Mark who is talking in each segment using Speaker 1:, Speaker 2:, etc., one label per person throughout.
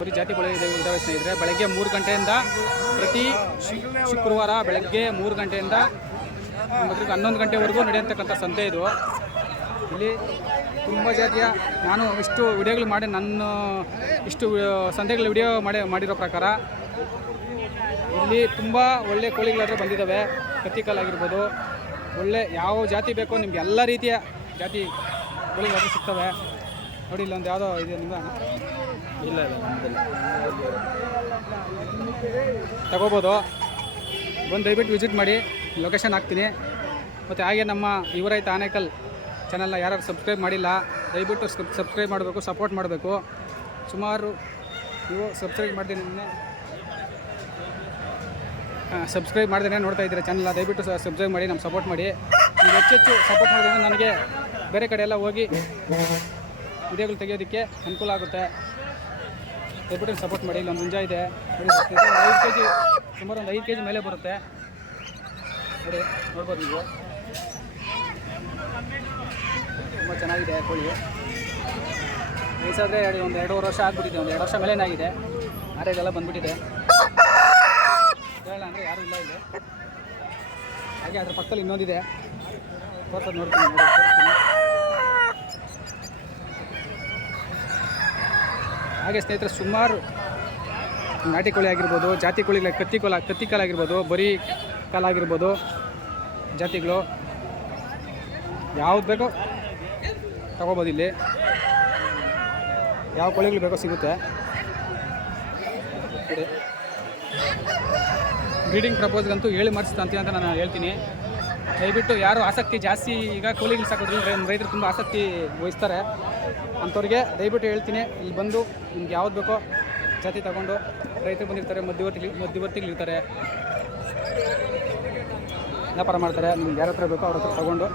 Speaker 1: ಬರೀ ಜಾತಿ ಇದೆ ಇದಾವೆ ಸ್ನೇಹಿತರೆ. ಬೆಳಗ್ಗೆ ಮೂರು ಗಂಟೆಯಿಂದ ಪ್ರತಿ ಶುಕ್ರವಾರ ಬೆಳಗ್ಗೆ ಮೂರು ಗಂಟೆಯಿಂದ ಹನ್ನೊಂದು ಗಂಟೆವರೆಗೂ ನಡೆಯತಕ್ಕಂಥ ಸಂತೆ ಇದು. ಇಲ್ಲಿ ತುಂಬ ಜಾತಿಯ ನಾನು ಇಷ್ಟು ವಿಡಿಯೋಗಳು ಮಾಡಿ ನನ್ನ ಇಷ್ಟು ಸಂತೆಗಳ ವಿಡಿಯೋ ಮಾಡಿ, ಮಾಡಿರೋ ಪ್ರಕಾರ ಇಲ್ಲಿ ತುಂಬ ಒಳ್ಳೆ ಕೋಳಿಗಳಾದರೂ ಬಂದಿದ್ದಾವೆ. ಕತ್ತಿಕಾಲಾಗಿರ್ಬೋದು ಒಳ್ಳೆ ಯಾವ ಜಾತಿ ಬೇಕೋ ನಿಮ್ಗೆ ಎಲ್ಲ ರೀತಿಯ ಜಾತಿ ಕೋಳಿಗಳಾದರೂ ಸಿಗ್ತವೆ. ನೋಡಿ ಇಲ್ಲೊಂದು ಯಾವುದೋ ಇದೆ ನಿಮ್ಮ ಇಲ್ಲ ಇಲ್ಲ. ತಗೋಬೋದು. ಬಂದು ದಯವಿಟ್ಟು ವಿಸಿಟ್ ಮಾಡಿ. ಲೊಕೇಶನ್ ಹಾಕ್ತೀನಿ. ಮತ್ತು ಹಾಗೆ ನಮ್ಮ ಯುವರೈತ ಆನೇಕಲ್ ಚಾನಲ್ನ ಯಾರು ಸಬ್ಸ್ಕ್ರೈಬ್ ಮಾಡಿಲ್ಲ, ದಯವಿಟ್ಟು ಸಬ್ಸ್ಕ್ರೈಬ್ ಮಾಡಬೇಕು ಸಪೋರ್ಟ್ ಮಾಡಬೇಕು. ಸುಮಾರು ನೀವು ಸಬ್ಸ್ಕ್ರೈಬ್ ಮಾಡ್ತೀನಿ ನಿನ್ನೆ. ಸಬ್ಸ್ಕ್ರೈಬ್ ಮಾಡ್ದೇನೆ ನೋಡ್ತಾ ಇದ್ದೀರಾ ಚಾನಲ್ನ ದಯವಿಟ್ಟು ಸಬ್ಸ್ಕ್ರೈಬ್ ಮಾಡಿ ನಮ್ಮ ಸಪೋರ್ಟ್ ಮಾಡಿ. ನೀವು ಹೆಚ್ಚೆಚ್ಚು ಸಪೋರ್ಟ್ ಮಾಡಿದ್ರೆ ನನಗೆ ಬೇರೆ ಕಡೆ ಎಲ್ಲ ಹೋಗಿ ವಿಡಿಯೋಗಳು ತೆಗೆಯೋದಕ್ಕೆ ಅನುಕೂಲ ಆಗುತ್ತೆ. ದಯವಿಟ್ಟು ಸಪೋರ್ಟ್ ಮಾಡಿ, ಇಲ್ಲೊಂದು ಮುಂಜಾ ಇದೆ. ಐದು ಕೆ ಜಿ ಸುಮಾರು ಒಂದು ಐದು ಕೆ ಜಿ ಮೇಲೆ ಬರುತ್ತೆ. ನೋಡಿ, ನೋಡ್ಬೋದು ನೀವು. ತುಂಬ ಚೆನ್ನಾಗಿದೆ ಕೋಳಿ. ವಯಸ್ಸಾದರೆ ಎರಡು, ಒಂದು ಎರಡೂವರೆ ವರ್ಷ ಆಗಿಬಿಟ್ಟಿದೆ, ಒಂದು ಎರಡು ವರ್ಷ ಮೇಲೇನಾಗಿದೆ ಆರೇಜೆಲ್ಲ ಬಂದುಬಿಟ್ಟಿದೆ. ಹೇಳಲ್ಲ ಅಂದರೆ ಯಾರೂ ಇಲ್ಲ ಇದೆ ಹಾಗೆ ಅದ್ರ ಪಕ್ಕದಲ್ಲಿ ಇನ್ನೊಂದಿದೆ. ತೋರ್ಸೋದು ನೋಡ್ತೀನಿ ನೋಡಿ ತೋರಿಸ್ತೀನಿ. ಹಾಗೆ ಸ್ನೇಹಿತರೆ, ಸುಮಾರು ನಾಟಿ ಕೋಳಿ ಆಗಿರ್ಬೋದು, ಜಾತಿ ಕೋಳಿಗಳ ಕತ್ತಿ ಕೋಲ, ಕತ್ತಿ ಕಾಲ ಆಗಿರ್ಬೋದು, ಬರೀ ಕಾಲ ಆಗಿರ್ಬೋದು, ಜಾತಿಗಳು. ಯಾವ್ದು ಬೇಕೋ ತಗೋಬೋದು ಇಲ್ಲಿ. ಯಾವ ಕೋಳಿಗಳು ಬೇಕೋ ಸಿಗುತ್ತೆ. ಬ್ರೀಡಿಂಗ್ ಪ್ರಪೋಸ್ಗಂತೂ ಹೇಳಿ ಮಾಡಿಸ್ತಾ ಅಂತ ನಾನು ಹೇಳ್ತೀನಿ. ದಯವಿಟ್ಟು ಯಾರು ಆಸಕ್ತಿ ಜಾಸ್ತಿ ಈಗ ಕೋಳಿಗಳು ಸಾಕೋದ್ರಿಂದ ರೈತರು ತುಂಬ ಆಸಕ್ತಿ ವಹಿಸ್ತಾರೆ. ಅಂಥವ್ರಿಗೆ ದಯವಿಟ್ಟು ಹೇಳ್ತೀನಿ, ಇಲ್ಲಿ ಬಂದು ನಿಮ್ಗೆ ಯಾವ್ದು ಬೇಕೋ ಜಾತಿ ತಗೊಂಡು ರೈತರು ಬಂದಿರ್ತಾರೆ ಮಧ್ಯವರ್ತಿ ಮಧ್ಯವರ್ತಿಗಳು ಇರ್ತಾರೆ ವ್ಯಾಪಾರ ಮಾಡ್ತಾರೆ, ನಿಮ್ಗೆ ಯಾರ ಹತ್ರ ಬೇಕೋ ಅವ್ರ ಹತ್ರ ತಗೊಂಡು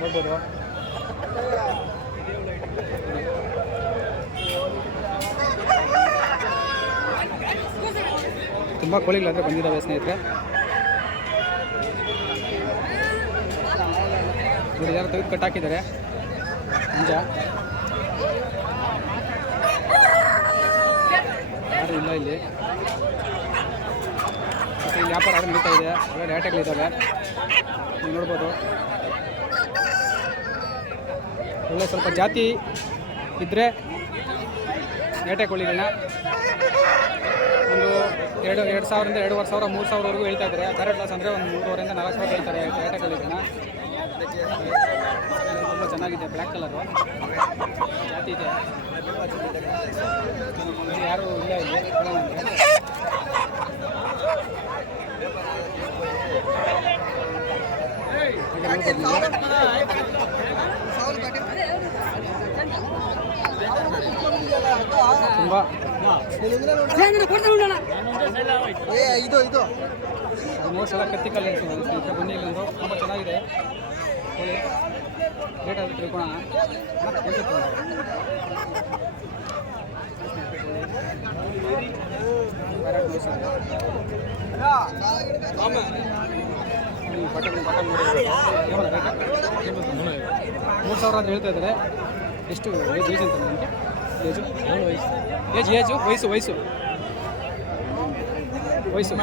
Speaker 1: ಹೋಗ್ಬೋದು. ತುಂಬ ಕೋಳಿಗಳಾದರೆ ಬಂದಿದ್ದಾವೆ ಸ್ನೇಹಿತರೆ. ಯಾರು ತೆಗೆದು ಕಟ್ ಹಾಕಿದ್ದಾರೆ ಮುಂಜ ಯಾರು ಇಲ್ಲ ಇಲ್ಲಿ. ಮತ್ತೆ ಇಲ್ಲಿ ವ್ಯಾಪಾರ ಆದ್ರೆ ನಡೀತಾ ಇದೆ? ಒಳ್ಳೆ ರೇಟಗಳಿದ್ದಾವೆ ನೀವು ನೋಡ್ಬೋದು. ಒಳ್ಳೆ ಸ್ವಲ್ಪ ಜಾತಿ ಇದ್ದರೆ ಏಟೆ ಕೋಳಿಗಳನ್ನ ಎರಡು ಎರಡು ಸಾವಿರದಿಂದ ಎರಡೂವರೆ ಸಾವಿರ, ಮೂರು ಸಾವಿರವರೆಗೂ ಹೇಳ್ತಾ ಇದ್ದಾರೆ. ಬೇರೆ ಕ್ಲಾಸ್ ಅಂದರೆ ಒಂದು ಮೂರುವರೆಯಿಂದ ನಾಲ್ಕು ಸಾವಿರ ಹೇಳ್ತಾರೆ ಕೋಳಿಗಳನ್ನ ತುಂಬ ಚೆನ್ನಾಗಿದೆ ಬ್ಲ್ಯಾಕ್ ಕಲರು ಜಾತಿ ಇದೆ. ಯಾರು ಇಲ್ಲ ಇದೆ ಕೇಳೋಣ
Speaker 2: ಇದು ಇದು.
Speaker 1: ಕತ್ತಿ ಕಲ್ಲು ಬನ್ನಿ ಇಲ್ಲೊಂದು ತುಂಬ ಚೆನ್ನಾಗಿದೆ. ರೇಟ್? ಮೂರು ಸಾವಿರ ಅಂತ ಹೇಳ್ತಾ ಇದ್ದಾರೆ. ಎಷ್ಟು ಏಜ್ ಅಂತ ನಿಮಗೆ? ಏಜು? Age age? ವಯಸ್ಸು ವಯಸ್ಸು. ವಯಸ್ಸು.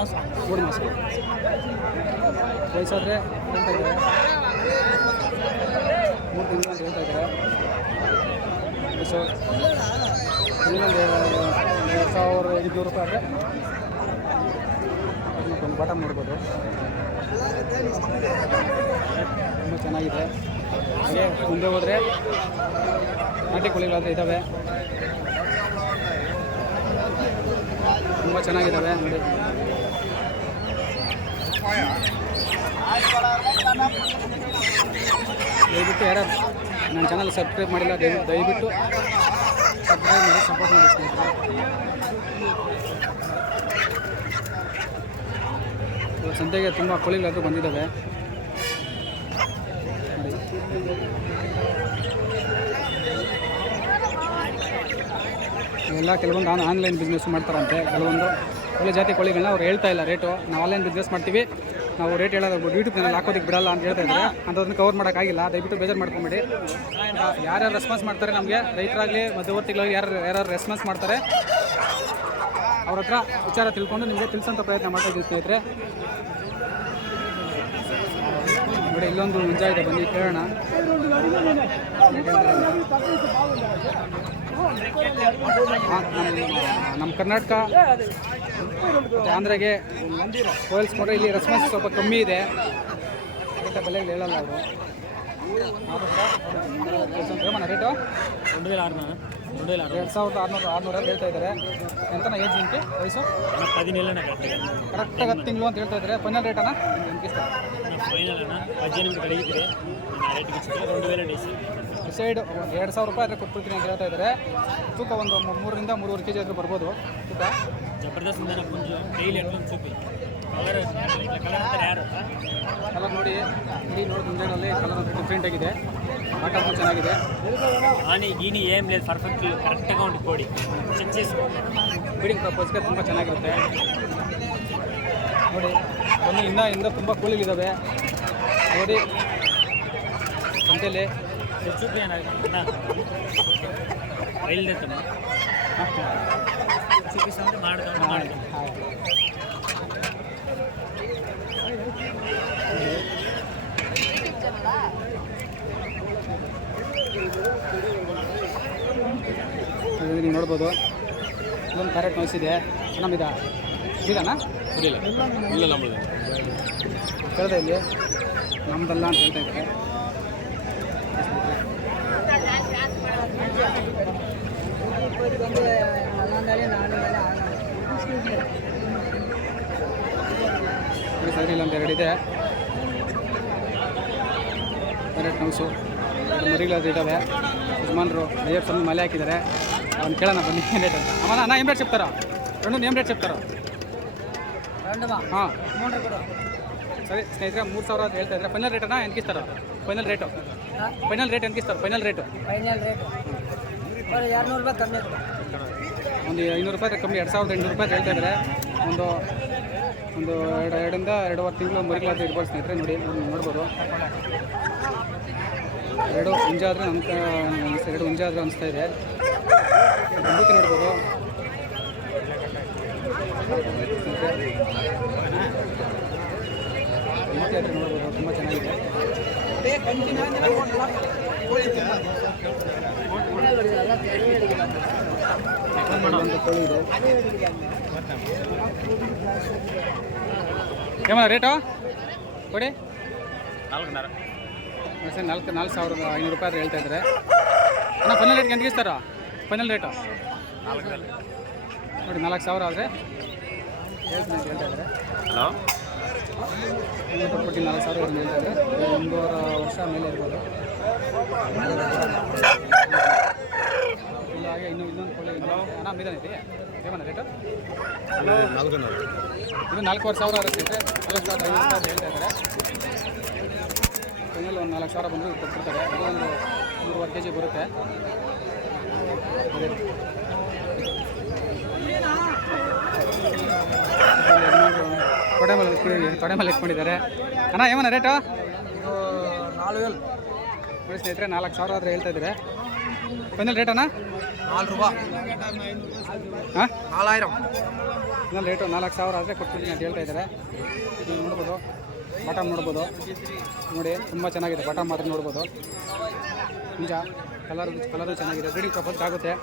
Speaker 1: ಮೂರು ಮಾಸ. ವಯಸ್ಸಾದರೆ ಮೂರು ತಿಂಗಳು ಅಂತ ಹೇಳ್ತಾ ಇದ್ದಾರೆ? ಎರಡು ಸಾವಿರ ಐದುನೂರು ರೂಪಾಯಿ ಆದರೆ ಒಂದು ಬಟನ್ ನೋಡ್ಬೋದು. ತುಂಬ ಚೆನ್ನಾಗಿದೆ. ಹಾಗೆ ಮುಂದೆ ಹೋದರೆ ನಾಟಿ ಕೋಳಿಗಳಾದರೆ ಇದ್ದಾವೆ. ತುಂಬ ಚೆನ್ನಾಗಿದ್ದಾವೆ ನೋಡಿ. ದಯವಿಟ್ಟು ಯಾರು ನನ್ನ ಚಾನಲ್ ಸಬ್ಸ್ಕ್ರೈಬ್ ಮಾಡಿಲ್ಲ, ದಯವಿಟ್ಟು ದಯವಿಟ್ಟು ಸಬ್ಸ್ಕ್ರೈಬ್ ಮಾಡಿ ಸಪೋರ್ಟ್ ಮಾಡಿ ಸಂತೆಗೆ ತುಂಬ ಕೋಳಿಗಳಾದರೂ ಬಂದಿದ್ದಾವೆ. ಇವೆಲ್ಲ ಕೆಲವೊಂದು ಆನ್ ಆನ್ಲೈನ್ ಬಿಸ್ನೆಸ್ ಮಾಡ್ತಾರಂತೆ. ಕೆಲವೊಂದು ಒಳ್ಳೆ ಜಾತಿ ಕೋಳಿಗಳನ್ನ ಅವ್ರು ಹೇಳ್ತಾ ಇಲ್ಲ ರೇಟು ನಾವು ಆನ್ಲೈನ್ ಬಿಸ್ನೆಸ್ ಮಾಡ್ತೀವಿ. ನಾವು ರೇಟ್ ಹೇಳೋದು ಯೂಟ್ಯೂಬ್ ಚಾನಲ್ ಹಾಕೋದಕ್ಕೆ ಬಿಡಲ್ಲ ಅಂತ ಹೇಳ್ತಾ ಇದ್ದಾರೆ. ಅಂಥದನ್ನ ಕವರ್ ಮಾಡೋಕ್ಕಾಗಿಲ್ಲ ದಯವಿಟ್ಟು ಬೇಜಾರು ಮಾಡ್ಕೊಂಬೇಡಿ. ಯಾರ್ಯಾರು ರೆಸ್ಪಾನ್ಸ್ ಮಾಡ್ತಾರೆ ನಮಗೆ? ರೈತರಾಗಲಿ, ಮಧ್ಯವರ್ತಿಗಳಾಗಲಿ ಯಾರು ಯಾರು ರೆಸ್ಪಾನ್ಸ್ ಮಾಡ್ತಾರೆ? ಅವ್ರ ಹತ್ರ ವಿಚಾರ ತಿಳ್ಕೊಂಡು ನಿಮಗೆ ತಿಳಿಸೋಂಥ ಪ್ರಯತ್ನ ಮಾಡ್ತಾ ಇದ್ದೀವಿ ಸ್ನೇಹಿತರೆ. ನೋಡಿ, ಇಲ್ಲೊಂದು ಮುಂಜಾ ಇದೆ ಬನ್ನಿ, ಕೇಳೋಣ. ನಮ್ಮ ಕರ್ನಾಟಕ ಆಂಧ್ರಗೆ ಹೋಲಿಸ್ಕೊಂಡ್ರೆ ಇಲ್ಲಿ ರೆಸ್ಪಾನ್ಸ್ ಸ್ವಲ್ಪ ಕಮ್ಮಿ ಇದೆ. ಬೆಲೆಗಳು ಹೇಳಲ್ಲ ಅವರು. ರೇಟು
Speaker 2: ಒಂದು ವೇಳೆ
Speaker 1: ಎರಡು ಸಾವಿರದ ಆರುನೂರು ಆರುನೂರಲ್ಲಿ ಹೇಳ್ತಾ ಇದ್ದಾರೆ. ಎಂತನ ಏಜ್ ನಿಮಗೆ? ವಯಸ್ಸು?
Speaker 2: ಹದಿನೇಳನೇ
Speaker 1: ಕರೆಕ್ಟಾಗಿ ಹತ್ತು ತಿಂಗಳು ಅಂತ ಹೇಳ್ತಾ ಇದ್ದಾರೆ. ಫೈನಲ್ ರೇಟನ
Speaker 2: ಫೈನಲ್ ಅಣ್ಣ, ಹದಿನೈದು ಕಡೆ ರೇಟ್ ಒಂದು ವೇಳೆ
Speaker 1: ಸೈಡ್ ಎರಡು ಸಾವಿರ ರೂಪಾಯಿ ಆದರೆ ಕೊಟ್ಬಿಡ್ತೀನಿ ಅಂತ ಹೇಳ್ತಾ ಇದ್ದಾರೆ ತೂಕ ಒಂದು ಮೂರರಿಂದ ಮೂರುವರೆ ಕೆ ಜಿ ಆದರೂ ಬರ್ಬೋದು. ತೂಕ.
Speaker 2: ಜಬರ್ದಸ್ತ್ ಡೈಲಿ ಸೂಪಿ
Speaker 1: ಕಲರ್ ನೋಡಿ ಇಲ್ಲಿ ನೋಡಿ ಮುಂಜಾನಲ್ಲಿ ಕಲರ್ ಡಿಫ್ರೆಂಟ್ ಆಗಿದೆ. ಆಟ ಚೆನ್ನಾಗಿದೆ.
Speaker 2: ಆನಿ ಗೀನಿ ಏಮ್ ಲೇ ಪರ್ಫೆಕ್ಟ್ ಕರೆಕ್ಟಾಗಿ ಉಂಟು ಕೋಡಿ. ಚಂಚೀಸ್
Speaker 1: ಬಿಡಿಂಗ್ ಪರ್ಪಸ್ಗೆ ತುಂಬ ಚೆನ್ನಾಗಿರುತ್ತೆ. ನೋಡಿ ಒಂದು ಇನ್ನೂ ಇನ್ನೂ ತುಂಬ ಕೂಲಿಗಿದ್ದಾವೆ ನೋಡಿ ಸಂತೆಯಲ್ಲಿ ನೀವು ನೋಡ್ಬೋದು. ಇನ್ನೊಂದು ಕರೆಕ್ಟ್ ನೋಯ್ಸ್ ಇದೆ ನಮ್ಮಿದ ಇದನಾ
Speaker 2: ಇಲ್ಲ ಇಲ್ಲ ನಮ್ಮದು
Speaker 1: ಇಲ್ಲಿ. ನಮ್ದಲ್ಲ ಅಂತ ಹೇಳ್ತಾ ಇದ್ದೆ ಸರಿ ಇಲ್ಲೊಂದು ಎರಡು ಇದೆ ಕ್ಯಾರೆಟ್ ನೌಸು ಮರಿಗಳಾದ್ರು ಇದ್ದಾವೆ ಯಜಮಾನರು ಅಯ್ಯಪ್ಪ ಸ್ವಾಮಿ ಮಲೆ ಹಾಕಿದ್ದಾರೆ ಅವ್ನು ಕೇಳೋಣ ಬನ್ನಿ ಏನ್ ರೇಟ್ ಅಂತ ಅಮ್ಮ ಅಣ್ಣ ಏನು ರೇಟ್ చెప్తారా రెండు ఏం ರೇಟ್ చెప్తారు ಹಾಂ ಸರಿ ಸ್ನೇಹಿತರೆ ಮೂರು ಸಾವಿರ ಅಂತ ಹೇಳ್ತಾ ಇದ್ದಾರೆ final ರೇಟನ್ನ ಎಂತಿಸ್ತಾರ final rate final rate ಎಂತಿಸ್ತಾರೆ final rate
Speaker 3: final rate
Speaker 1: ಒಂದು ಐನೂರು ರೂಪಾಯಿ ಕಮ್ಮಿ, ಎರಡು ಸಾವಿರದ ಎಂಟುನೂರು ರೂಪಾಯಿ ಹೇಳ್ತಾ ಇದ್ದಾರೆ. ಒಂದು ಒಂದು ಎರಡು, ಎರಡರಿಂದ ಎರಡೂವರೆ ತಿಂಗಳು ಮರಿಗಳಾದ್ರೆ ಇರ್ಬೋದು ಸ್ನೇಹಿತರೆ, ನೋಡಿ ನೋಡಿ ನೋಡ್ಬೋದು. ಎರಡು ಹುಂಜ ಆದರೆ ನಮ್ಮ ಎರಡು ಹುಂಜ ಆದರೆ ಅನಿಸ್ತಾ ಇದೆ. ಗಂಬೂತಿ ನೋಡ್ಬೋದು. ನೋಡ್ಬೋದು, ತುಂಬ ಚೆನ್ನಾಗಿದೆ. ಏಮ ರೇಟು? ಕೊಡಿ. ಸರ್ ನಾಲ್ಕು ನಾಲ್ಕು ಸಾವಿರ ಐನೂರು ರೂಪಾಯಿ ಹೇಳ್ತಾ ಇದ್ದಾರೆ. ಅಣ್ಣ ಫೈನಲ್ ರೇಟ್ ಗಂಟೆಗೆ ಸರ್ ಫೈನಲ್ ರೇಟು ನೋಡಿ ನಾಲ್ಕು ಸಾವಿರ ಆದರೆ ಹೇಳ್ತಾ ಇದ್ದಾರೆ.
Speaker 2: ಹಲೋ
Speaker 1: ಮೂವತ್ತು ನಾಲ್ಕು ಸಾವಿರ ಮೇಲೆ ಇದೆ ಒಂದೂವರೆ ವರ್ಷ ಮೇಲೆ ಇರ್ಬೋದು. ಇಲ್ಲ ಹಾಗೆ ಇನ್ನೂ ಇನ್ನೊಂದು ಕೋಳಿ ಅಣ್ಣ ಮೀದನ್ ಇದೆಯಾ? ಏಮಣ್ಣ ರೇಟು ಇದು ನಾಲ್ಕೂವರೆ ಸಾವಿರ ಇರುತ್ತೆ ನಾಲ್ಕು ಸಾವಿರದ ಐನೂರು ಸಾವಿರ ಹೇಳ್ತಾ ಇದ್ದಾರೆ. ಒಂದು ನಾಲ್ಕು ಸಾವಿರ ಬಂದು ಕೊಟ್ಟಿರ್ತಾರೆ ಅದೊಂದು ನೂರುವರೆ ಕೆ ಜಿ ಬರುತ್ತೆ. ತೊಡೆ ಮೇಲೆ ತೊಡೆ ಮೇಲೆ ಇಟ್ಕೊಂಡಿದ್ದಾರೆ. ಅಣ್ಣ ಏಮಣ್ಣ ರೇಟು
Speaker 3: ನಾಲ್ಕು
Speaker 1: ನೋಡಿ ಸ್ನೇಹಿತರೆ ನಾಲ್ಕು ಸಾವಿರ ಆದರೆ ಹೇಳ್ತಾ ಇದ್ದಾರೆ. ಫೈನಲ್ ರೇಟ್ ಅಣ್ಣ?
Speaker 3: ನಾಲ್ಕು ರೂಪಾಯಿ
Speaker 1: ಹಾಂ
Speaker 3: ನಾಲಾಯಿರಂ
Speaker 1: ಇನ್ನೊಂದು ರೇಟು ನಾಲ್ಕು ಸಾವಿರ ಆದರೆ ಕೊಟ್ಬಿಡ್ತೀನಿ ಅಂತ ಹೇಳ್ತಾ ಇದ್ದಾರೆ. ನೋಡ್ಬೋದು. ಬಟಮ್ ನೋಡ್ಬೋದು. ನೋಡಿ ತುಂಬ ಚೆನ್ನಾಗಿದೆ. ಬಟಮ್ ಮಾತ್ರ ನೋಡ್ಬೋದು. ನಿಜ ಕಲರ್ ಕಲರು ಚೆನ್ನಾಗಿದೆ. ಬ್ರೀಡಿಂಗ್ ಪ್ರಪೋಸ್ ಆಗುತ್ತೆ.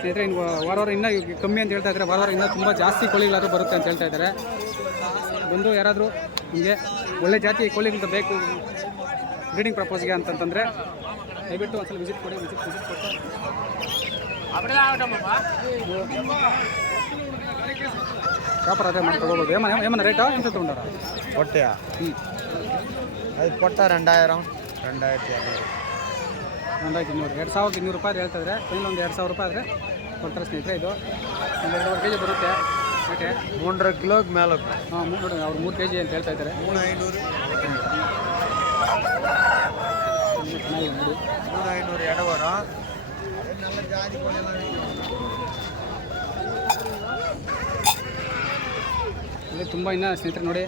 Speaker 1: ಸ್ನೇಹಿತರೆ ಇನ್ನು ವಾರ ವಾರ ಇನ್ನೂ ಕಮ್ಮಿ ಅಂತ ಹೇಳ್ತಾ ಇದ್ದಾರೆ. ವಾರ ವಾರ ಇನ್ನೂ ತುಂಬ ಜಾಸ್ತಿ ಕೋಳಿಗಳಾದರೂ ಬರುತ್ತೆ ಅಂತ ಹೇಳ್ತಾ ಇದ್ದಾರೆ. ಬಂದು ಯಾರಾದರೂ ನಿಮಗೆ ಒಳ್ಳೆ ಜಾತಿ ಕೋಳಿಗಿಂತ ಬೇಕು ಬ್ರೀಡಿಂಗ್ ಪ್ರಪೋಸ್ಗೆ ಅಂತಂತಂದರೆ ದಯವಿಟ್ಟು ಒಂದ್ಸಲ ವಿಸಿಟ್ ಕೊಡಿ ವಿಸಿಟ್ ವಿಸಿಟ್ ಕೊಟ್ಟು. ಪ್ರಾಪರ್ ಅದೇ ಮಾಡಿ ತಗೋಬೋದು. ಏಮನ ಏಮನ ರೇಟಾ ಎಂತ ತೊಗೊಂಡಾರ?
Speaker 4: ಕೊಟ್ಟೆಯಾ
Speaker 1: ಹ್ಞೂ
Speaker 4: ಅದು ಕೊಟ್ಟ ರೆಂಡಾಯಿರಂ. ರೆಂಡಾಯಿರತಿ
Speaker 1: ರೆಂಡಾಯಿರತಿ ಇನ್ನೂರು. ಎರಡು ಸಾವಿರದ ಇನ್ನೂರು ರೂಪಾಯಿ ಹೇಳ್ತಿದ್ರೆ ಇನ್ನೊಂದು ಒಂದು ಎರಡು ಸಾವಿರ ರೂಪಾಯಿ ಆದರೆ ಕೊಡ್ತಾರೆ ಸ್ನೇಹಿತರೆ ಇದು. ಒಂದು ಎರಡು ಕೆ ಜಿ ಬರುತ್ತೆ. ಓಕೆ.
Speaker 4: ಮೂರರ ಕಿಲೋಗೆ ಮೇಲೆ
Speaker 1: ಹಾಂ ಮೂರು ಅವ್ರು ಮೂರು ಕೆ ಜಿ ಅಂತ ಹೇಳ್ತಾ ಇದ್ದಾರೆ.
Speaker 4: ಮೂರು ಐನೂರು. ಮೂರು ಐನೂರು ಎರಡು
Speaker 1: ವಾರ ತುಂಬ ಇನ್ನು ಸ್ನೇಹಿತರೆ ನೋಡಿ.